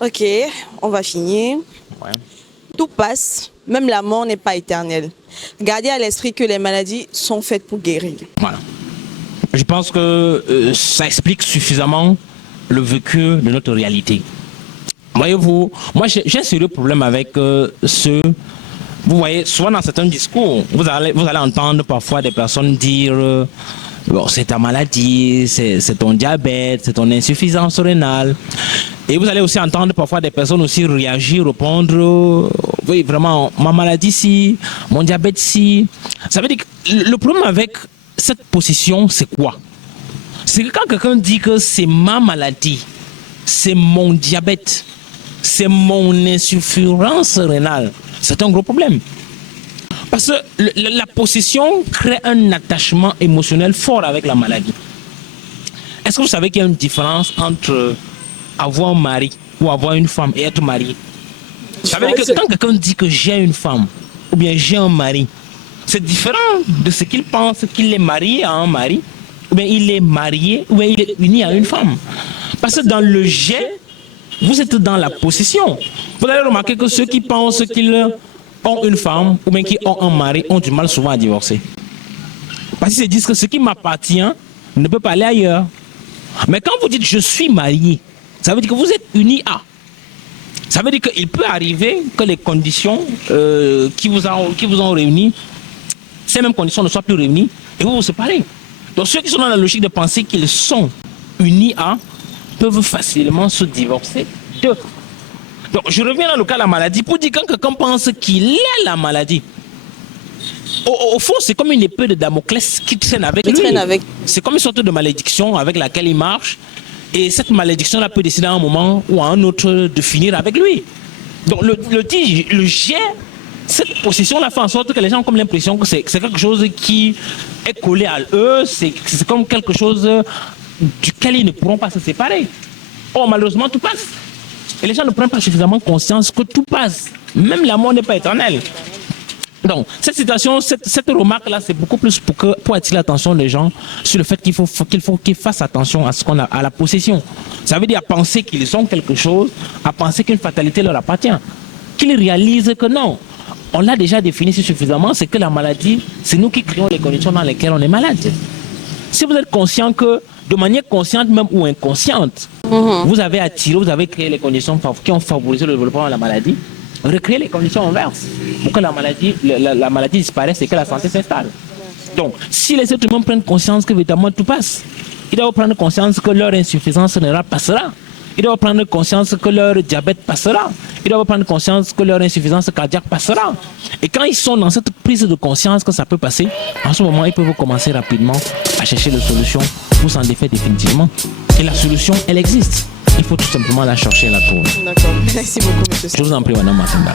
Ok, on va finir. Ouais. Tout passe, même la mort n'est pas éternelle. Gardez à l'esprit que les maladies sont faites pour guérir. Voilà. Je pense que ça explique suffisamment le vécu de notre réalité. Voyez-vous, moi j'ai un sérieux problème avec vous voyez, souvent dans certains discours, vous allez entendre parfois des personnes dire bon, c'est ta maladie, c'est ton diabète, c'est ton insuffisance rénale. Et vous allez aussi entendre parfois des personnes aussi réagir, répondre oui, vraiment, ma maladie si, mon diabète si. Ça veut dire que le problème avec cette position, c'est quoi? C'est que quand quelqu'un dit que c'est ma maladie, c'est mon diabète, c'est mon insuffisance rénale, c'est un gros problème. Parce que la possession crée un attachement émotionnel fort avec la maladie. Est-ce que vous savez qu'il y a une différence entre avoir un mari ou avoir une femme et être marié? Ça veut dire que quand quelqu'un dit que j'ai une femme ou bien j'ai un mari, c'est différent de ce qu'il pense qu'il est marié à un mari, ou bien il est marié, ou bien il est uni à une femme. Parce que dans le j'ai, vous êtes dans la possession. Vous allez remarquer que ceux qui pensent qu'ils ont une femme ou bien qui ont un mari ont du mal souvent à divorcer. Parce qu'ils se disent que ce qui m'appartient ne peut pas aller ailleurs. Mais quand vous dites je suis marié, ça veut dire que vous êtes unis à. Ça veut dire qu'il peut arriver que les conditions qui vous ont réunis, ces mêmes conditions ne soient plus réunies et vous vous séparez. Donc ceux qui sont dans la logique de penser qu'ils sont unis à peuvent facilement se divorcer d'eux. Donc je reviens dans le cas de la maladie pour dire quand quelqu'un pense qu'il est la maladie, au fond c'est comme une épée de Damoclès qui traîne avec lui. C'est comme une sorte de malédiction avec laquelle il marche. Et cette malédiction-là peut décider à un moment ou à un autre de finir avec lui. Donc le jet, cette position-là fait en sorte que les gens ont comme l'impression que c'est quelque chose qui est collé à eux, c'est comme quelque chose duquel ils ne pourront pas se séparer. Or malheureusement tout passe. Et les gens ne prennent pas suffisamment conscience que tout passe. Même la mort n'est pas éternelle. Donc, cette citation, cette remarque-là, c'est beaucoup plus pour attirer l'attention des gens sur le fait qu'il faut qu'ils fassent attention à ce qu'on a, à la possession. Ça veut dire à penser qu'ils ont quelque chose, à penser qu'une fatalité leur appartient. Qu'ils réalisent que non, on l'a déjà défini suffisamment, c'est que la maladie, c'est nous qui créons les conditions dans lesquelles on est malade. Si vous êtes conscient que, de manière consciente même ou inconsciente, vous avez attiré, vous avez créé les conditions qui ont favorisé le développement de la maladie, recréer les conditions inverses pour que la maladie disparaisse et que la santé s'installe. Donc, si les êtres humains prennent conscience que évidemment tout passe, ils doivent prendre conscience que leur insuffisance rénale passera. Ils doivent prendre conscience que leur diabète passera. Ils doivent prendre conscience que leur insuffisance cardiaque passera. Et quand ils sont dans cette prise de conscience que ça peut passer, en ce moment, ils peuvent commencer rapidement à chercher la solution pour s'en défaire définitivement. Et la solution, elle existe. Il faut tout simplement la chercher et la trouver. D'accord. Merci beaucoup, monsieur. Je vous en prie, madame Matambal.